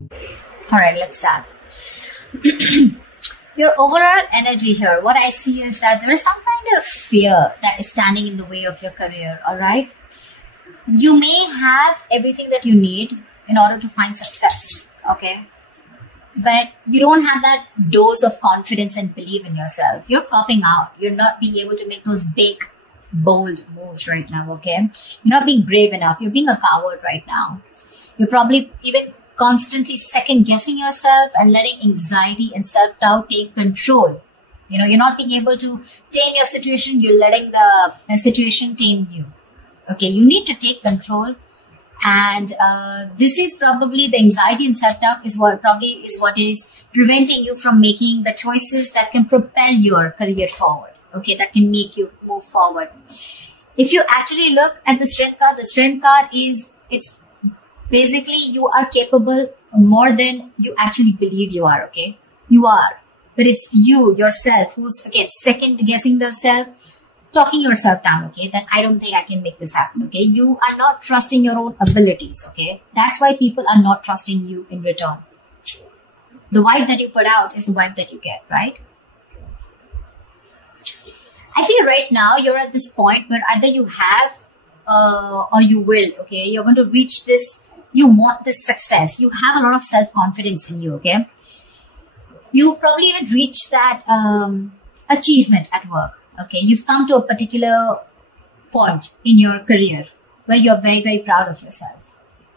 All right, let's start. Your overall energy here, what I see is that there is some kind of fear that is standing in the way of your career, all right? You may have everything that you need in order to find success, okay? But you don't have that dose of confidence and belief in yourself. You're popping out. You're not being able to make those big, bold moves right now, okay? You're not being brave enough. You're being a coward right now. You're probably even constantly second guessing yourself and letting anxiety and self-doubt take control. You know, you're not being able to tame your situation. You're letting the situation tame you. Okay, you need to take control. And this is probably the anxiety and self-doubt is what is preventing you from making the choices that can propel your career forward. Okay, that can make you move forward. If you actually look at the strength card is, it's basically you are capable more than you actually believe you are, okay? You are. But it's you, yourself, who's, again, second guessing the self, talking yourself down, okay? That I don't think I can make this happen, okay? You are not trusting your own abilities, okay? That's why people are not trusting you in return. The vibe that you put out is the vibe that you get, right? I feel right now you're at this point where either you have or you will, okay? You're going to reach this. You want this success. You have a lot of self-confidence in you, okay? You probably even reached that achievement at work, okay? You've come to a particular point in your career where you're very, very proud of yourself.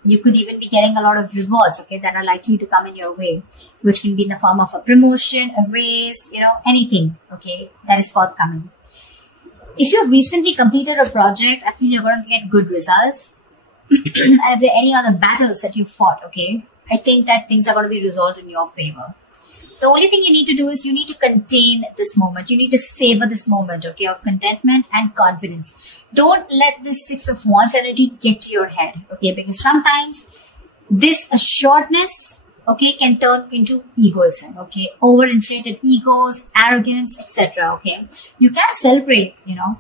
You could even be getting a lot of rewards, okay, that are likely to come in your way, which can be in the form of a promotion, a raise, you know, anything, okay, that is forthcoming. If you've recently completed a project, I feel you're going to get good results. And if there are any other battles that you fought, okay, I think that things are going to be resolved in your favor. The only thing you need to do is you need to contain this moment. You need to savor this moment, okay, of contentment and confidence. Don't let this Six of Wands energy get to your head, okay, because sometimes this assuredness, okay, can turn into egoism, okay, overinflated egos, arrogance, etc., okay. You can celebrate, you know,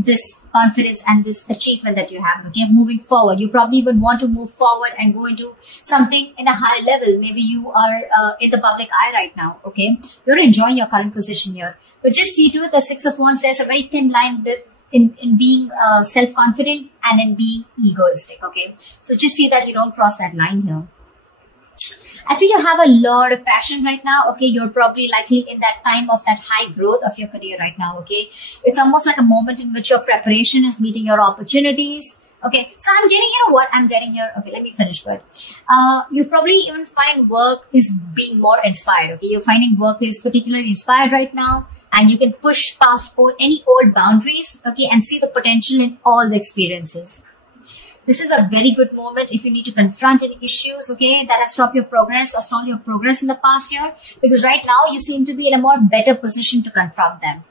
this confidence and this achievement that you have, okay, moving forward. You probably even want to move forward and go into something in a high level. Maybe you are in the public eye right now, okay. You're enjoying your current position here. But just see to it, the Six of Wands, there's a very thin line in being self-confident and in being egoistic, okay. So just see that you don't cross that line here. I feel you have a lot of passion right now, okay. You're probably likely in that time of that high growth of your career right now, okay. It's almost like a moment in which your preparation is meeting your opportunities, okay. So I'm getting, you know what I'm getting here? Okay, let me finish first. You probably even find work is being more inspired, okay. You're finding work is particularly inspired right now, and you can push past any old boundaries, okay, and see the potential in all the experiences. This is a very good moment if you need to confront any issues, okay, that have stopped your progress or stalled your progress in the past year. Because right now you seem to be in a more better position to confront them.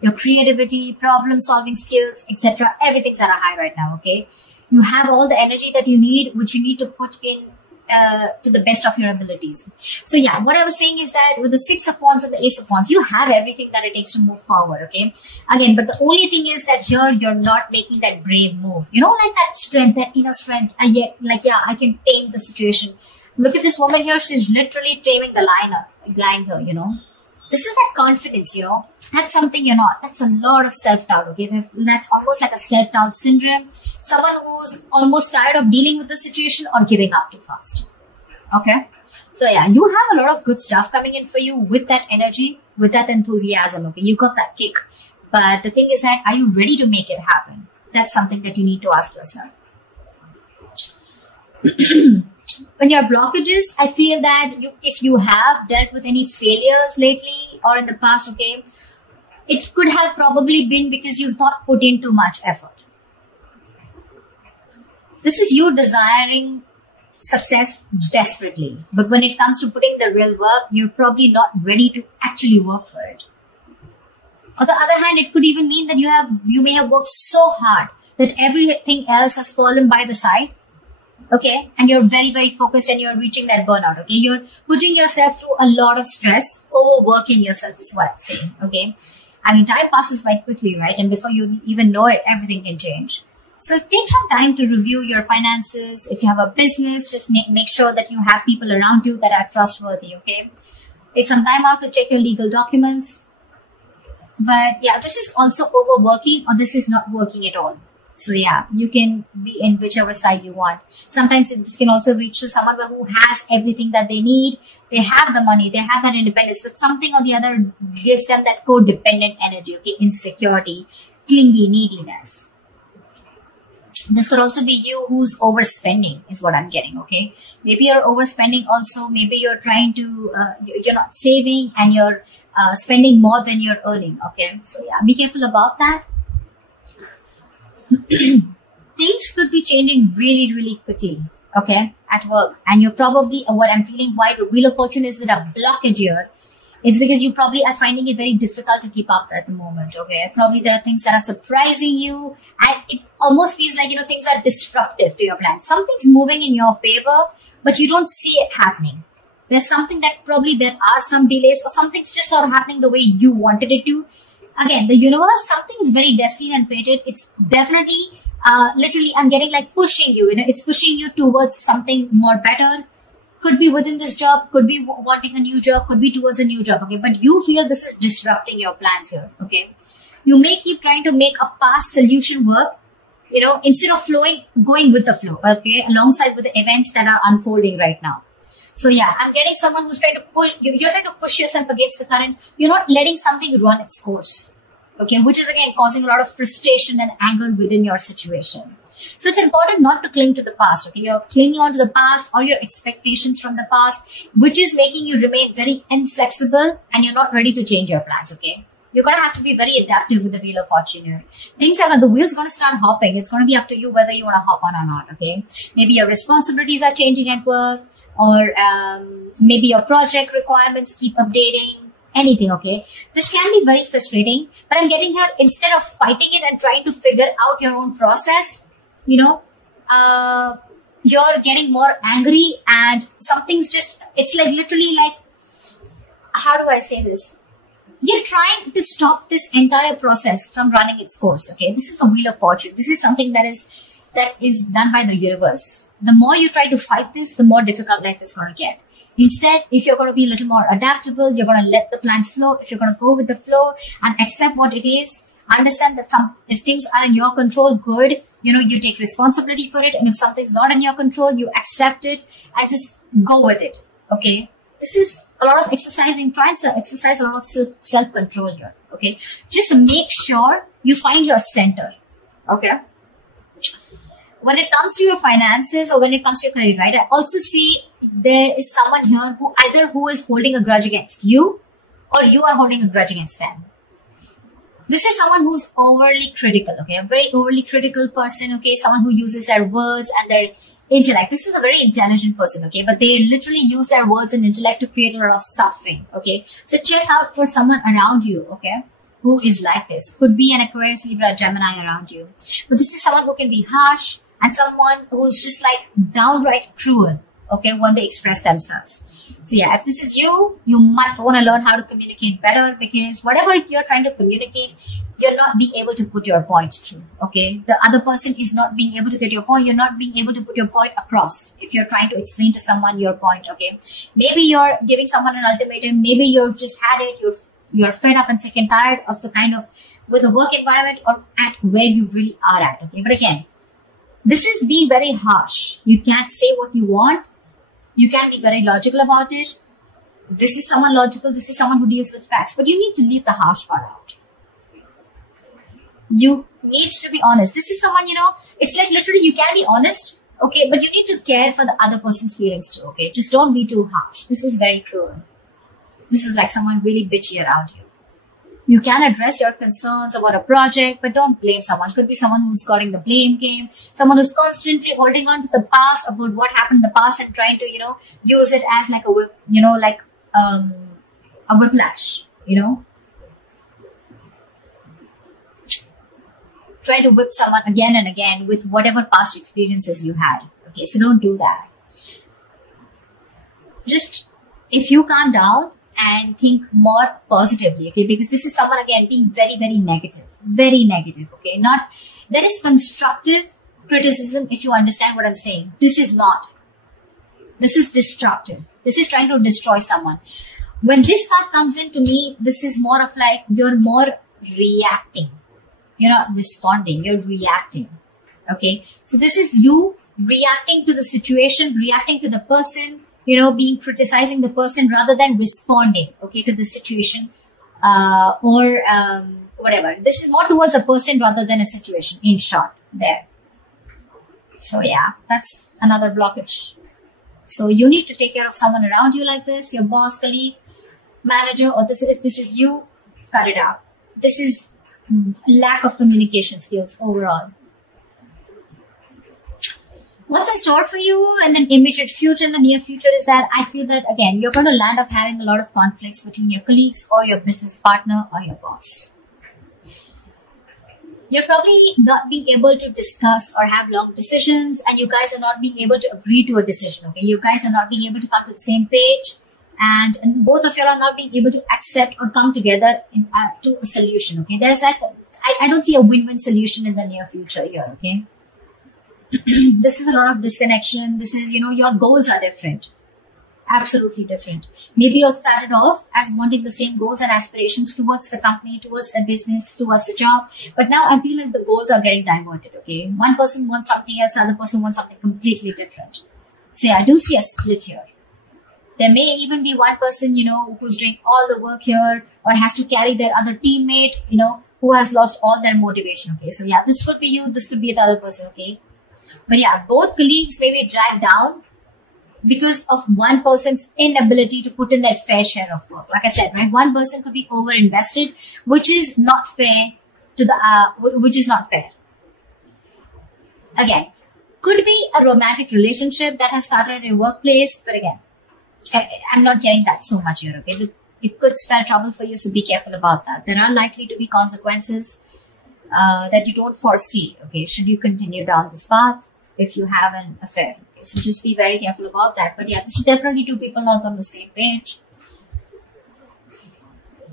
Your creativity, problem-solving skills, etc., everything's at a high right now, okay. You have all the energy that you need, which you need to put in to the best of your abilities. So yeah, what I was saying is that with the Six of Wands and the Ace of Wands, you have everything that it takes to move forward, okay? Again, but the only thing is that here you're not making that brave move. You know, like that strength, that inner strength, and yet, like, yeah, I can tame the situation. Look at this woman here. She's literally taming the line here, you know. This is that confidence, you know. That's something you're not. That's a lot of self-doubt, okay? That's almost like a self-doubt syndrome. Someone who's almost tired of dealing with the situation or giving up too fast, okay? So yeah, you have a lot of good stuff coming in for you with that energy, with that enthusiasm, okay? You got that kick. But the thing is that, are you ready to make it happen? That's something that you need to ask yourself. When your blockages, I feel that if you have dealt with any failures lately or in the past, okay, it could have probably been because you thought put in too much effort. This is you desiring success desperately. But when it comes to putting the real work, you're probably not ready to actually work for it. On the other hand, it could even mean that you may have worked so hard that everything else has fallen by the side. Okay, and you're very, very focused and you're reaching that burnout, okay? You're putting yourself through a lot of stress, overworking yourself is what I'm saying, okay? I mean, time passes by quickly, right? And before you even know it, everything can change. So take some time to review your finances. If you have a business, just make sure that you have people around you that are trustworthy, okay? Take some time out to check your legal documents. But yeah, this is also overworking, or this is not working at all. So yeah, you can be in whichever side you want. Sometimes this can also reach to someone who has everything that they need. They have the money, they have that independence, but something or the other gives them that codependent energy, okay? Insecurity, clingy, neediness. This could also be you who's overspending, is what I'm getting, okay? Maybe you're overspending also. Maybe you're trying to, you're not saving and you're spending more than you're earning, okay? So yeah, be careful about that. Things could be changing really, really quickly, okay, at work. And you're probably, what I'm feeling, why the Wheel of Fortune is that a blockage here. It's because you probably are finding it very difficult to keep up at the moment, okay? Probably there are things that are surprising you, and it almost feels like, things are disruptive to your plan. Something's moving in your favor, but you don't see it happening. There's something that probably there are some delays, or something's just not happening the way you wanted it to. Again, the universe, something is very destined and fated. It's definitely, literally, I'm getting like pushing you, it's pushing you towards something more better. Could be within this job, could be wanting a new job, could be towards a new job, okay? But you feel this is disrupting your plans here, okay? You may keep trying to make a past solution work, instead of going with the flow, okay? Alongside with the events that are unfolding right now. So yeah, I'm getting someone who's trying to pull, you're trying to push yourself against the current. You're not letting something run its course, okay? Which is again causing a lot of frustration and anger within your situation. So it's important not to cling to the past, okay? You're clinging on to the past or your expectations from the past, which is making you remain very inflexible and you're not ready to change your plans, okay? You're going to have to be very adaptive with the Wheel of Fortune here. Things are, the wheel's going to start hopping. It's going to be up to you whether you want to hop on or not, okay? Maybe your responsibilities are changing at work, or maybe your project requirements keep updating. Anything, okay? This can be very frustrating, but I'm getting here, instead of fighting it and trying to figure out your own process, you're getting more angry and something's just, it's like literally like, how do I say this? You're trying to stop this entire process from running its course, okay? This is the Wheel of Fortune. This is something that is done by the universe. The more you try to fight this, the more difficult life is going to get. Instead, if you're going to be a little more adaptable, you're going to let the plans flow. If you're going to go with the flow and accept what it is, understand that if things are in your control, good, you take responsibility for it. And if something's not in your control, you accept it and just go with it, okay? This is a lot of exercising, trying to exercise a lot of self-control here, okay? Just make sure you find your center, okay? When it comes to your finances or when it comes to your career, right? I also see there is someone here who is holding a grudge against you, or you are holding a grudge against them. This is someone who's overly critical, okay? A very overly critical person, okay? Someone who uses their words and their intellect. This is a very intelligent person, okay? But they literally use their words and intellect to create a lot of suffering, okay? So check out for someone around you, okay? Who is like this. Could be an Aquarius, Libra, Gemini around you. But this is someone who can be harsh and someone who's just like downright cruel, okay? When they express themselves. So yeah, if this is you, you might want to learn how to communicate better, because whatever you're trying to communicate, you're not being able to put your point through, okay? The other person is not being able to get your point. You're not being able to put your point across if you're trying to explain to someone your point, okay? Maybe you're giving someone an ultimatum. Maybe you've just had it. You're fed up and sick and tired of the kind of, with the work environment or at where you really are at, okay? But again, this is being very harsh. You can't say what you want. You can be very logical about it. This is someone logical. This is someone who deals with facts. But you need to leave the harsh part out. You need to be honest. This is someone, it's like literally you can be honest, okay? But you need to care for the other person's feelings too, okay? Just don't be too harsh. This is very cruel. This is like someone really bitchy around you. You can address your concerns about a project, but don't blame someone. Could be someone who's got in the blame game, someone who's constantly holding on to the past, about what happened in the past and trying to, use it as like a whip, like a whiplash, Try to whip someone again and again with whatever past experiences you had. Okay, so don't do that. Just, if you calm down and think more positively, okay? Because this is someone, again, being very, very negative, okay? Not, there is constructive criticism, if you understand what I'm saying. This is not. This is destructive. This is trying to destroy someone. When this card comes in, to me, this is more of like, you're more reacting. You're not responding, you're reacting, okay? So this is you reacting to the situation, reacting to the person, you know, being criticizing the person rather than responding, okay, to the situation, or whatever. This is more towards a person rather than a situation, in short, there. So yeah, that's another blockage. So you need to take care of someone around you like this, your boss, colleague, manager, or this, if this is you, cut it out. This is lack of communication skills overall. What's in store for you in the immediate future, in the near future, is that I feel that, again, you're going to land up having a lot of conflicts between your colleagues or your business partner or your boss. You're probably not being able to discuss or have long decisions, and you guys are not being able to agree to a decision, okay? You guys are not being able to come to the same page, and both of you are not being able to accept or come together to a solution, okay? There's like, I don't see a win-win solution in the near future here, okay? This is a lot of disconnection. This is, you know, your goals are different. Absolutely different. Maybe you started off as wanting the same goals and aspirations towards the company, towards the business, towards the job. But now I feel like the goals are getting diverted, okay? One person wants something else, the other person wants something completely different. So yeah, I do see a split here. There may even be one person, you know, who's doing all the work here or has to carry their other teammate, you know, who has lost all their motivation, okay? So yeah, this could be you, this could be the other person, okay? But yeah, both colleagues may be dragged down because of one person's inability to put in their fair share of work. Like I said, right? One person could be over-invested, which is not fair to the, which is not fair. Again, could be a romantic relationship that has started at your workplace, but again, I'm not getting that so much here, okay? It could spell trouble for you, so be careful about that. There are likely to be consequences that you don't foresee, okay? Should you continue down this path if you have an affair, okay? So just be very careful about that. But yeah, this is definitely two people not on the same page.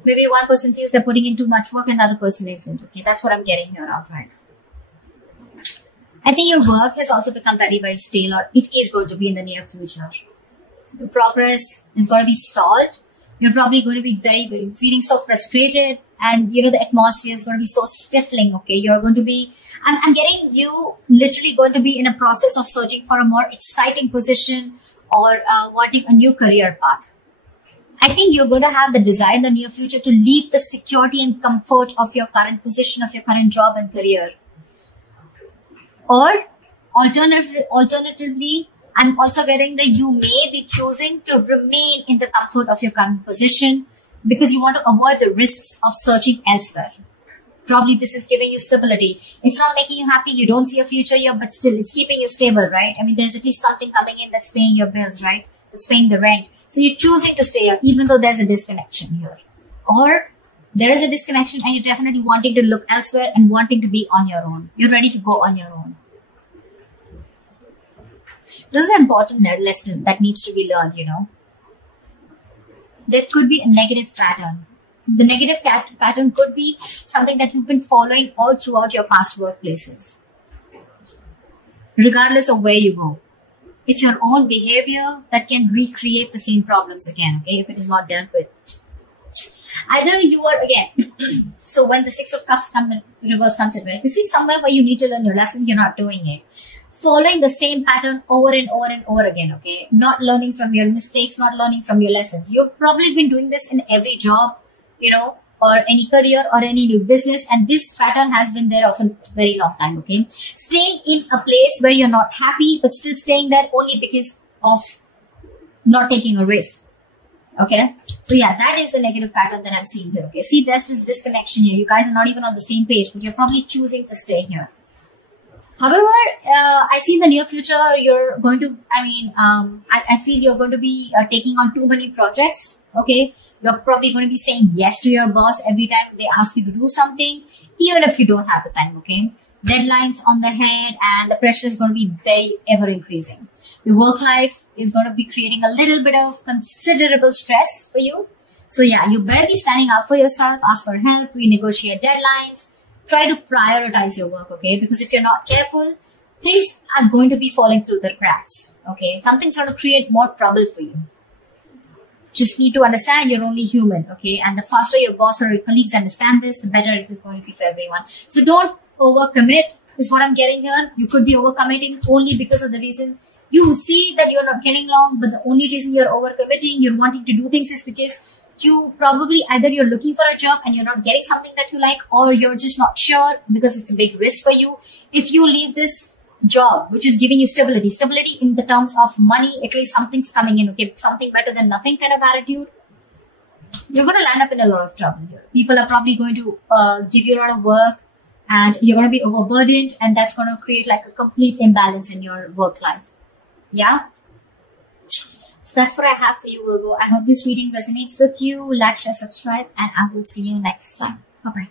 Maybe one person feels they're putting in too much work and the other person isn't, okay? That's what I'm getting here outright. I think your work has also become very, very stale, or it is going to be in the near future. The progress is going to be stalled. You're probably going to be feeling so frustrated, and you know the atmosphere is going to be so stifling, okay? You're going to be, I'm getting you literally going to be in a process of searching for a more exciting position or wanting a new career path. I think you're going to have the desire in the near future to leave the security and comfort of your current position, of your current job and career. Or alternatively, I'm also getting that you may be choosing to remain in the comfort of your current position because you want to avoid the risks of searching elsewhere. Probably this is giving you stability. It's not making you happy. You don't see a future here, but still it's keeping you stable, right? I mean, there's at least something coming in that's paying your bills, right? That's paying the rent. So you're choosing to stay here, even though there's a disconnection here. Or there is a disconnection and you're definitely wanting to look elsewhere and wanting to be on your own. You're ready to go on your own. This is an important lesson that needs to be learned, you know. There could be a negative pattern. The negative pattern could be something that you've been following all throughout your past workplaces. Regardless of where you go. It's your own behavior that can recreate the same problems again, okay, if it is not dealt with. Either you are, again, so when the Six of Cups reverse comes in, right? This is somewhere where you need to learn your lessons, you're not doing it. Following the same pattern over and over and over again, okay? Not learning from your mistakes, not learning from your lessons. You've probably been doing this in every job, you know, or any career or any new business, and this pattern has been there for a very long time, okay? Staying in a place where you're not happy, but still staying there only because of not taking a risk, okay? So yeah, that is the negative pattern that I'm seeing here, okay? See, there's this disconnection here. You guys are not even on the same page, but you're probably choosing to stay here. However, I see in the near future, you're going to, I feel you're going to be taking on too many projects, okay? You're probably going to be saying yes to your boss every time they ask you to do something, even if you don't have the time, okay? Deadlines on the head and the pressure is going to be very ever increasing. Your work life is going to be creating a little bit of considerable stress for you. So yeah, you better be standing up for yourself, ask for help, renegotiate deadlines, try to prioritize your work, okay? Because if you're not careful, things are going to be falling through the cracks, okay? Something's going to create more trouble for you. Just need to understand you're only human, okay? And the faster your boss or your colleagues understand this, the better it is going to be for everyone. So don't overcommit is what I'm getting here. You could be overcommitting only because of the reason you see that you're not getting along, but the only reason you're overcommitting, you're wanting to do things is because you probably either you're looking for a job and you're not getting something that you like, or you're just not sure because it's a big risk for you. If you leave this job, which is giving you stability in the terms of money, at least something's coming in, okay, something better than nothing kind of attitude, you're going to land up in a lot of trouble here. People are probably going to give you a lot of work and you're going to be overburdened, and that's going to create like a complete imbalance in your work life. Yeah. So that's what I have for you, Virgo. I hope this reading resonates with you. Like, share, subscribe, and I will see you next time. Bye-bye.